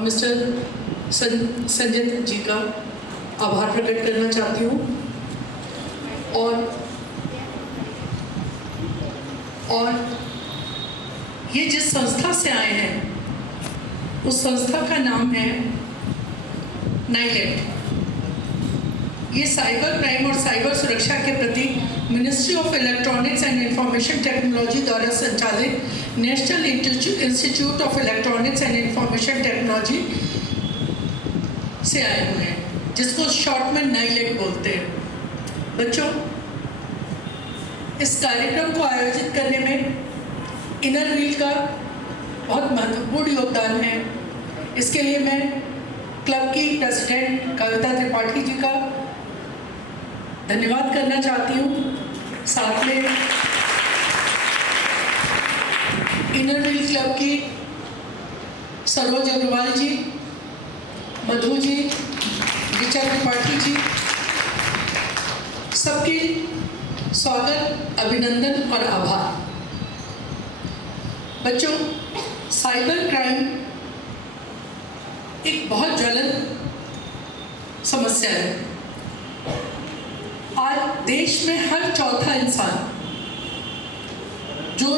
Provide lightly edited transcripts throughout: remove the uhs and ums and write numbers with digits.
Mister Sanjay ji का आभार प्रकट करना चाहती हूँ और ये जिस संस्था से आए हैं उस संस्था का नाम है नाइलेट। ये साइबर क्राइम और साइबर सुरक्षा के प्रति ministry of electronics and information technology द्वारा संचालित national institute of electronics and information technology से आए हुए हैं, जिसको शॉर्ट में नाइलेट बोलते हैं। बच्चों, इस कार्यक्रम को आयोजित करने में इनर व्हील का बहुत महत्वपूर्ण योगदान है। इसके लिए मैं क्लब की प्रेसिडेंट कविता त्रिपाठी जी का धन्यवाद करना चाहती हूँ। साथ में इनर व्हील क्लब की सरोज अग्रवाल जी, मधु जी, ऋचा त्रिपाठी जी, सबकी स्वागत, अभिनंदन और आभार। बच्चों, साइबर क्राइम एक बहुत ज्वलंत समस्या है। आज देश में हर चौथा इंसान जो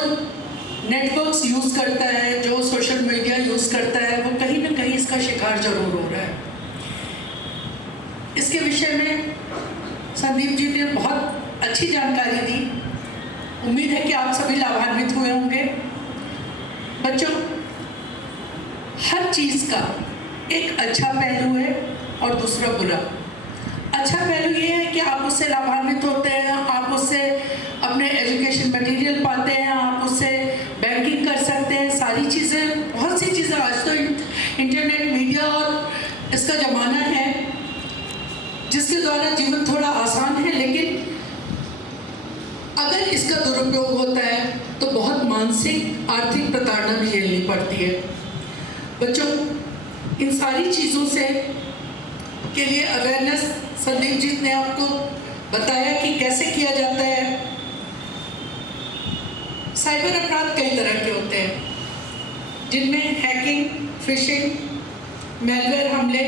नेटवर्क्स यूज़ करता है, जो सोशल मीडिया यूज़ करता है, वो कहीं ना कहीं इसका शिकार जरूर हो रहा है। इसके विषय में संदीप जी ने बहुत अच्छी जानकारी दी। उम्मीद है कि आप सभी लाभान्वित हुए होंगे। बच्चों, हर चीज़ का एक अच्छा पहलू है और दूसरा बुरा। अच्छा पहलू ये है कि आप उससे लाभान्वित होते हैं, आप उससे अपने एजुकेशन मटेरियल पाते हैं, आप उससे बैंकिंग कर सकते हैं, सारी चीज़ें, बहुत सी चीज़ें। आज तो इंटरनेट मीडिया और इसका ज़माना है जिसके द्वारा जीवन थोड़ा आसान है, लेकिन अगर इसका दुरुपयोग होता है तो बहुत मानसिक आर्थिक प्रताड़ना भी झेलनी पड़ती है। बच्चों, इन सारी चीज़ों से के लिए अवेयरनेस संदीप जी ने आपको बताया कि कैसे किया जाता है। साइबर अपराध कई तरह के होते हैं, जिनमें हैकिंग, फिशिंग, मैलवेयर हमले,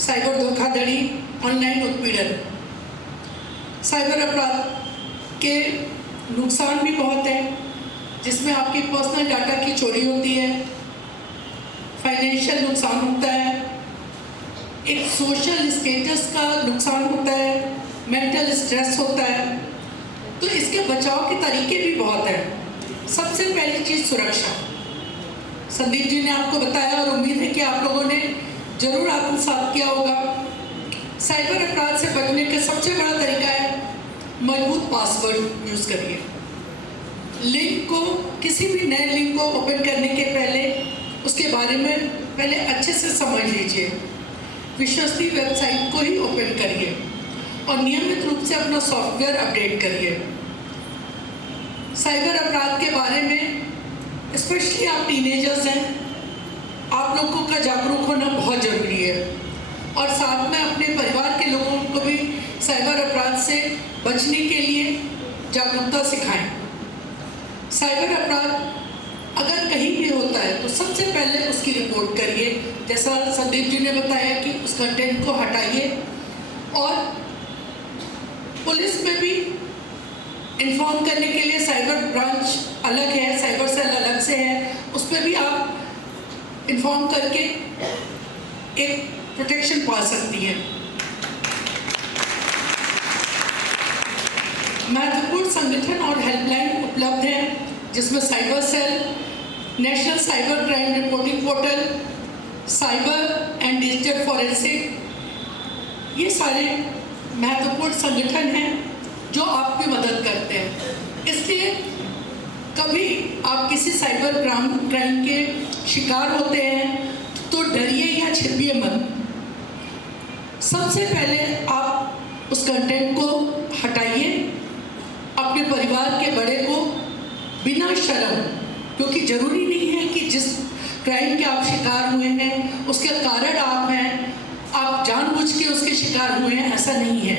साइबर धोखाधड़ी, ऑनलाइन उत्पीड़न। साइबर अपराध के नुकसान भी बहुत हैं, जिसमें आपकी पर्सनल डाटा की चोरी होती है, फाइनेंशियल नुकसान होता है, एक सोशल स्टेटस का नुकसान होता है, मेंटल स्ट्रेस होता है। तो इसके बचाव के तरीके भी बहुत हैं। सबसे पहली चीज़ सुरक्षा। संदीप जी ने आपको बताया और उम्मीद है कि आप लोगों ने जरूर आत्मसात किया होगा। साइबर अपराध से बचने का सबसे बड़ा तरीका है मजबूत पासवर्ड यूज़ करिए। लिंक को, किसी भी नए लिंक को ओपन करने के पहले उसके बारे में पहले अच्छे से समझ लीजिए। विश्वसनीय वेबसाइट को ही ओपन करिए और नियमित रूप से अपना सॉफ्टवेयर अपडेट करिए। साइबर अपराध के बारे में स्पेशली आप टीनेजर्स हैं, आप लोगों का जागरूक होना बहुत ज़रूरी है और साथ में अपने परिवार के लोगों को भी साइबर अपराध से बचने के लिए जागरूकता सिखाएं। साइबर अपराध अगर कहीं भी होता है तो सबसे पहले उसकी रिपोर्ट करिए। जैसा संदीप जी ने बताया कि उस कंटेंट को हटाइए और पुलिस में भी इन्फॉर्म करने के लिए साइबर ब्रांच अलग है, साइबर सेल अलग से है, उस पर भी आप इन्फॉर्म करके एक प्रोटेक्शन पा सकती हैं। महत्वपूर्ण संगठन और हेल्पलाइन उपलब्ध हैं, जिसमें cyber cell, national cyber crime reporting portal, cyber and digital forensic, ये सारे महत्वपूर्ण संगठन हैं जो आपकी मदद करते हैं। इसलिए कभी आप किसी साइबर क्राइम के शिकार होते हैं तो डरिए या छिपिए मत। सबसे पहले आप उस कंटेंट को हटाइए, अपने परिवार के बड़े को बिना शर्म, क्योंकि ज़रूरी नहीं है कि जिस क्राइम के आप शिकार हुए हैं उसके कारण आप हैं, आप जानबूझ के उसके शिकार हुए हैं, ऐसा नहीं है।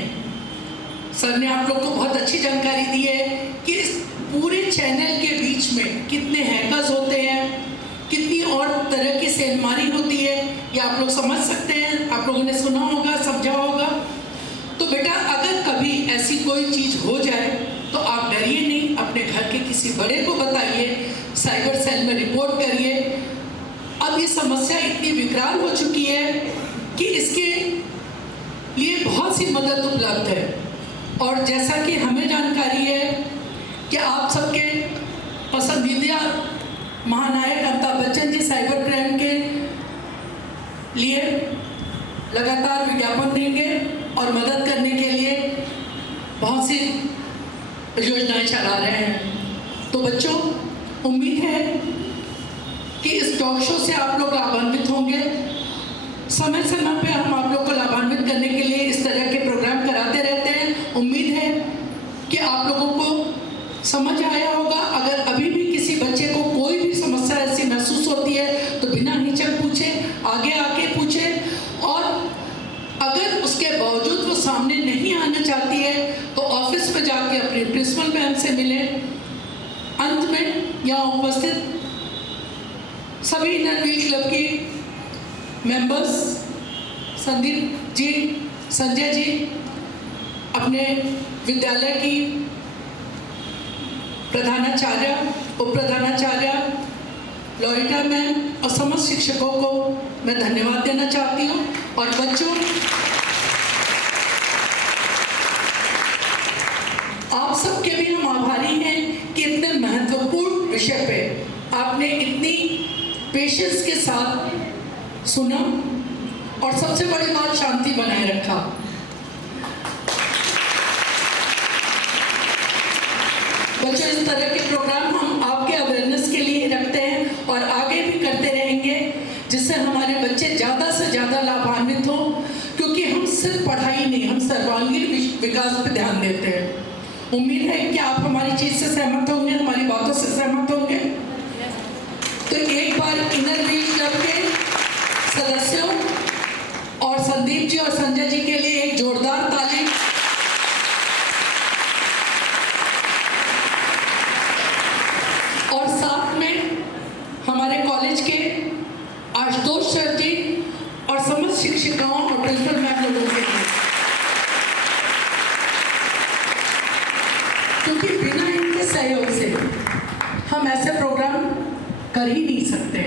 सर ने आप लोग को बहुत अच्छी जानकारी दी है कि इस पूरे चैनल के बीच में कितने हैकर्स होते हैं, कितनी और तरह की सेंधमारी होती है, ये आप लोग समझ सकते हैं, आप लोगों ने सुना होगा, समझा होगा। तो बेटा अगर कभी ऐसी कोई चीज़ हो जाए तो आप डरिए नहीं, अपने घर के किसी बड़े को बताइए, साइबर सेल में रिपोर्ट करिए। अब ये समस्या इतनी विकराल हो चुकी है कि इसके लिए बहुत सी मदद उपलब्ध है। और जैसा कि हमें जानकारी है कि आप सबके पसंदीदा महानायक अमिताभ बच्चन जी साइबर क्राइम के लिए लगातार विज्ञापन देंगे और मदद करने के लिए बहुत सी योजनाएं चला रहे हैं। तो बच्चों, उम्मीद है कि इस टॉक शो से आप लोग लाभान्वित होंगे। समय समय पे हम आप लोग को लाभान्वित करने के लिए इस तरह के प्रोग्राम कराते रहते हैं। उम्मीद है कि आप लोगों को समझ आया होगा। अगर अभी भी किसी बच्चे को कोई भी समस्या ऐसी महसूस होती है तो बिना हिचक पूछे, आगे आके पूछे, और अगर उसके बावजूद वो सामने नहीं आना चाहती है तो ऑफिस में जाके अपने प्रिंसिपल मैम से मिले। अंत में यहाँ उपस्थित सभी इनर व्हील क्लब की मेंबर्स, संदीप जी, संजय जी, अपने विद्यालय की प्रधानाचार्य, उप प्रधानाचार्य, लॉरिटा मैम और समस्त शिक्षकों को मैं धन्यवाद देना चाहती हूँ। और बच्चों, आप सबके भी हम आभारी हैं कि इतने महत्वपूर्ण विषय पे आपने इतनी पेशेंस के साथ सुना और सबसे बड़ी बात शांति बनाए रखा। बच्चों, इस तरह के प्रोग्राम हम आपके अवेयरनेस के लिए रखते हैं और आगे भी करते रहेंगे, जिससे हमारे बच्चे ज़्यादा से ज़्यादा लाभान्वित हों, क्योंकि हम सिर्फ पढ़ाई नहीं, हम सर्वांगीण विकास पर ध्यान देते हैं। उम्मीद है कि आप हमारी चीज़ से सहमत होंगे, हमारी बातों से सहमत होंगे। तो एक बार इनर व्हील क्लब के सदस्यों और संदीप जी और संजय जी के लिए एक जोरदार ताली। और साथ में हमारे कॉलेज के आशुतोष सर जी और समस्त शिक्षिकाओं और प्रिंसिपल मैम लोगों के लिए, क्योंकि बिना इनके सहयोग से हम ऐसे प्रोग्राम कर ही नहीं सकते।